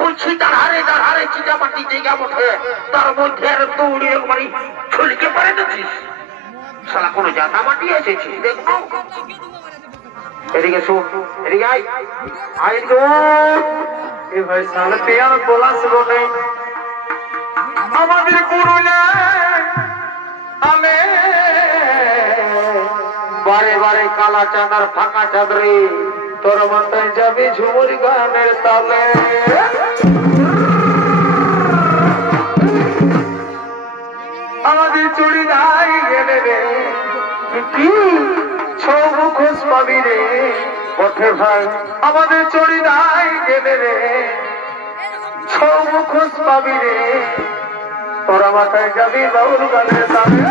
বলছি তার হারে চিটাপাটি জায়গা বটে, তার মধ্যে আর দৌড়ি একবারই ছলকে পড়ে গেছিস। শালা কোনো জাতা মাটি এসেছিস দেখবো। এদিকে শোন, এদিকে আয় আয় গো। এ ভাই শালা পেয়ার পলাশ বটে আমাদের পুরুলে আমি বারে বারে কালা চাঁদার ফাঁকা চাঁদরে তোর মাথায় যাবে ঝুমুর গানের তালে। আমাদের চুড়ি নাই গেলে রে কি ছৌ মুখোশ পাবি রে বটে ভাই। আমাদের চুড়ি নাই গেলে রে ছৌ মুখোশ পাবি রে তোরা মাথায় যাবি বাউল গানের তালে।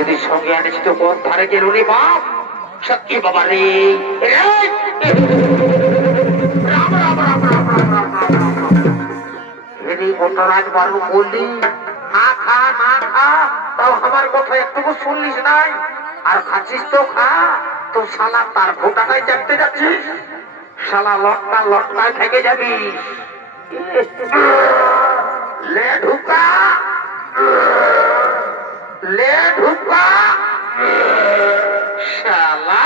যদি সঙ্গে আনিস তো কোন ধারে গেল রে বাপ। সত্যি বাবা রে রাম রাম রাম রাম রাম রাম বারু বললি না খা না খা, তাও আমার কথা একটুকু শুনলিস নাই। আর খাচ্ছিস তো খা, তো শালা তার ভোটাটাই চাপতে যাচ্ছিস। শালা লটকায় থেকে যাবি। লে ঢুকা ले ढुका शाला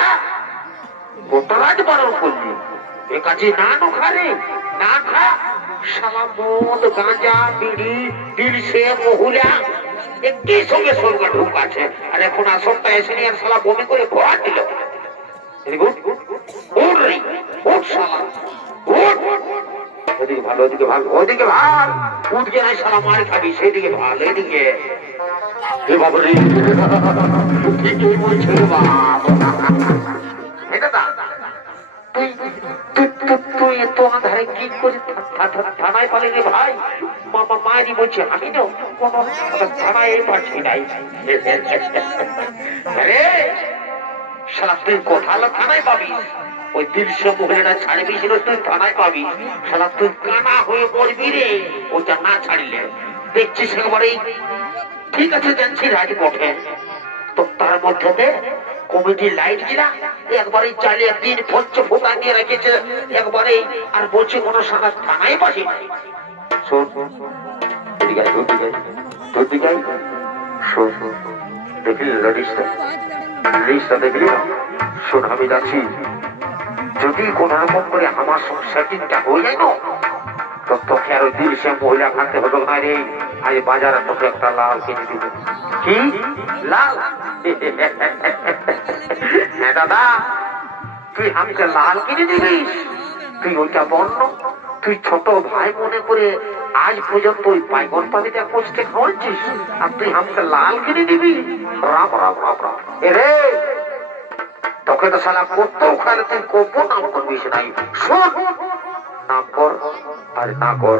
बोतलाज बारो করলি এ কাজে না নখারে না খা। শালা মদ গাঁজা বিড়ি দিলসে মহুলা একই সঙ্গে সঙ্গে ঢুকাছে। আর এখন আসরটা এসে নিয়ে শালা বমি করে ভরা দিল। উঠ রে উঠ শালা উঠ। ওদিকে ভালো ওদিকে ভালো ওদিকে ভাল উঠকে নাই শালা মার খাবি সেদিকে ভাল এদিকে বাবরে ঠিকই বলছে বাপ। তুই এত আধারে কি করে থানায় পালি রে ভাই? মামা মায়েরই বলছে আমি তো কোন থানায় পাচ্ছি নাই। আরে শালা তুই কোথাও থানায় পাবি? ওই ৩০০ মহিলাটা ছাড়বি ছিল তুই থানায় পাবি। শালা তুই কানা হয়ে পড়বি রে ওটা না ছাড়লে। দেখছিস একবারে ঠিক আছে জানছি রাজ বটে, তো তার মধ্যে কমিটি লাইট গিলা একবারে চালিয়ে ৩ পঞ্চ ফোটা দিয়ে রেখেছে একবারে। আর বলছে কোন সাদা থানায় পাশে দেখলি লিস্টটা দেখলি শোন আমি যাচ্ছি। যদি কোন রকম করে আমার সেটিংটা হয়ে যায় না তো তোকে আর ওই ৩০০ মহিলা খাতে হতো না রে। আজ বাজারে তোকে একটা লাল কিনে দিব। কি লাল? হ্যাঁ দাদা তুই আমাকে লাল কিনে দিবিস? তুই ওইটা বন্য তুই ছোট ভাই মনে করে আজ পর্যন্ত ওই বাইগন পাতিটা কষ্টে খাওয়াচ্ছিস আর তুই আমাকে লাল কিনে দিবি? রাম রাম রাম রাম। এরে তোকে তো শালা করতেও খালে তুই করবো নাম করবিস নাই। শোন নাম কর আর না কর,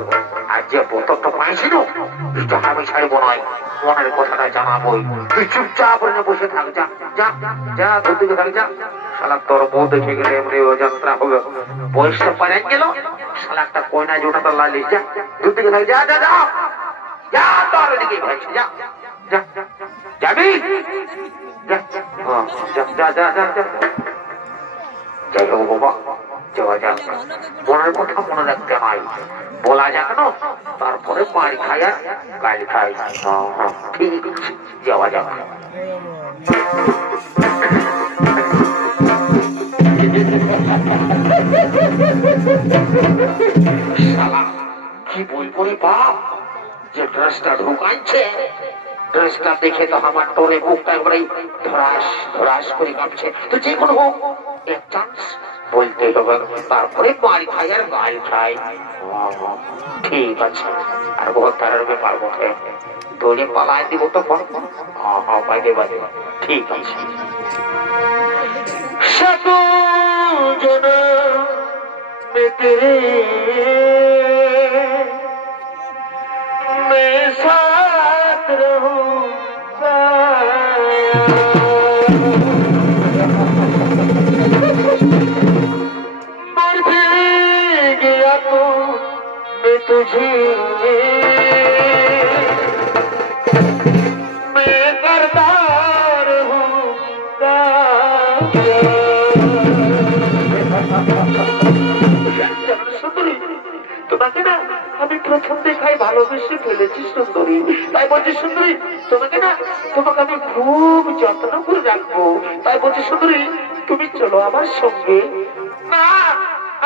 আর যে বোতলটা পাইছিল আমি ছাড়বো নয়, মনের কথাটা জানাবোই। তুই চুপচাপ বসে থাক। যা যা যা তোর দিকে থাক যা। শালা তোর বউ দেখে গেলে এমনি যাত্রা হবে। বয়সটা পারেন গেল শালা একটা কয়না জোটাটা লালিস। যা তোর দিকে থাক। যা যা যা যা তোর দিকে ভাইছি। যা যা যাবি যা যা যা যা যা। যাই হোক বাবা যাওয়া যাক, মনের কথা মনে রাখতে হয়, বলা যাক না, তারপরে মারি খাই আর গাল খাই। ঠিক আছে, যাওয়া যাক। কি বলবো রে বাপ, যে ড্রেসটা ঢুকাইছে, ড্রেসটা দেখে তো আমার তোরে বুকটা একবারে ধরাস ধরাস করে কাঁপছে। তো যে কোনো হোক এক চান্স বলতে হবে, তারপরে মারি খাই আর গাল খাই। ঠিক আছে, আর বহুত তারের ব্যাপার বটে, দৌড়ে পালাই দিব তো বাইরে বাইরে। ঠিক আছে, সাধু জন तेरे मैं साथ रहूंगा, मर भी गया तो मैं तुझे मैं करता रहूंगा। তোমাকে না আমি প্রথম দেখায় ভালোবেসে ফেলেছি সুন্দরী, তাই বলছি সুন্দরী তোমাকে না, তোমাকে আমি খুব যত্ন করে রাখবো, তাই বলছি সুন্দরী তুমি চলো আমার সঙ্গে। না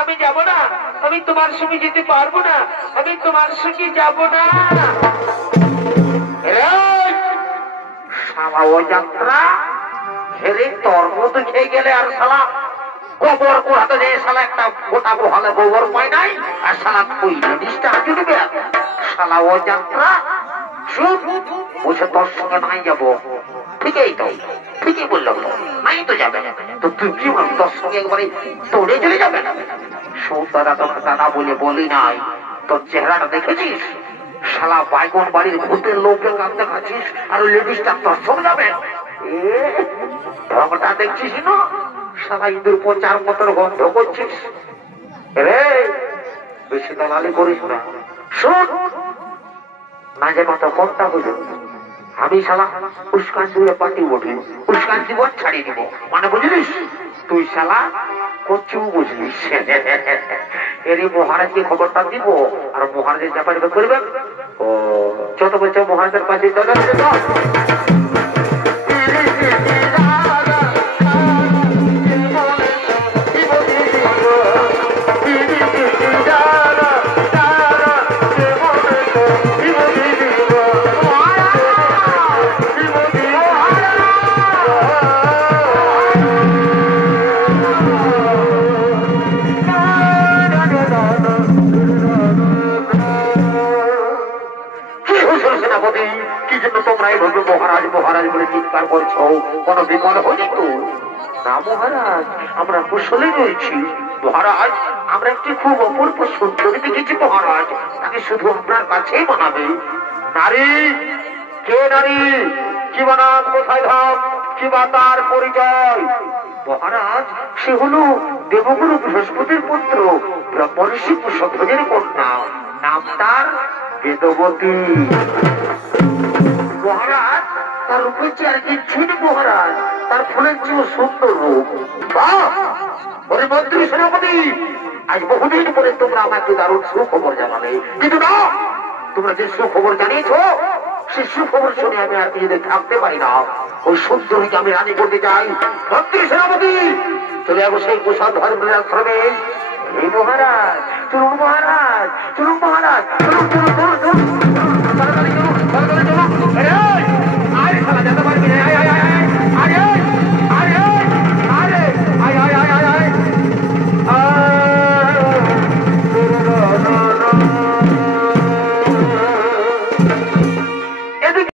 আমি যাব না, আমি তোমার সঙ্গে যেতে পারবো না, আমি তোমার সঙ্গে যাব না। শালা ও যাত্রা হেরে তোর মতো খেয়ে গেলে আর শালা গোবর কোড়াতে যে শালা একটা গোটা বহালে গোবর পায় নাই, আর শালা ওই লেডিসটা হাঁটু দেবে। শালা ও যাত্রা চুপ, বসে তোর সঙ্গে নাই যাবো। ঠিকই তো, ঠিকই বললো, নাই তো যাবে তো তুই কি বল, তোর সঙ্গে একবারে দৌড়ে চলে যাবে। শোন দাদা, তোকে দাদা বলে বলি নাই, তোর চেহারাটা দেখেছিস, শালা বাইগন বাড়ির ভূতের লোককে কাঁদতে খাচ্ছিস, আর ওই লেডিসটা তোর সঙ্গে যাবে। ঢংটা দেখছিস না, শালা ইঁদুর পচার মতন গন্ধ করছিস রে, বেশি দালালি করিস না। শোন না, যে কথা কোনটা হইল, আমি শালা উস্কান দিয়ে পাটি উঠি, উস্কান জীবন ছাড়িয়ে দিব, মানে বুঝলিস, তুই শালা কচু বুঝলিস। এরই মহারাজকে খবরটা দিব, আর মহারাজের ব্যাপারে করবে। ও যত বলছে মহারাজের কাছে চলে মহারাজ মহারাজ বলে চিৎকার করছো, কোন বিপদ হয়নি তো? না মহারাজ, আমরা কুশলে রয়েছি মহারাজ, আমরা একটি খুব অপূর্ব সুন্দরী দেখেছি মহারাজ, তাকে শুধু আপনার কাছেই বানাবে। নারী কে? নারী কি বানাম, কোথায় ধাম, কি বা তার পরিচয়? মহারাজ সে হলো দেবগুরু বৃহস্পতির পুত্র, ব্রহ্মর্ষি কুশধ্বজের কন্যা, নাম তার বেদবতী। মহারাজ তার রূপের চেয়ে আর কিছুই নেই মহারাজ, তার ফুলের চেয়েও সুন্দর রূপ। ওরে মন্ত্রী সেনাপতি, আজ বহুদিন পরে তোমরা আমাকে দারুণ সুখবর জানালে, কিন্তু না, তোমরা যে সুখবর জানিয়েছ সেই সুখবর শুনে আমি আর কিছুদিন থাকতে পারি না, ওই সুন্দরীকে আমি রানী করতে চাই। মন্ত্রী সেনাপতি চলে যাবো সেই কুশল ধর্মের আশ্রমে। এই মহারাজ চলুন, মহারাজ চলুন, মহারাজ চলুন চলুন চলুন চলুন।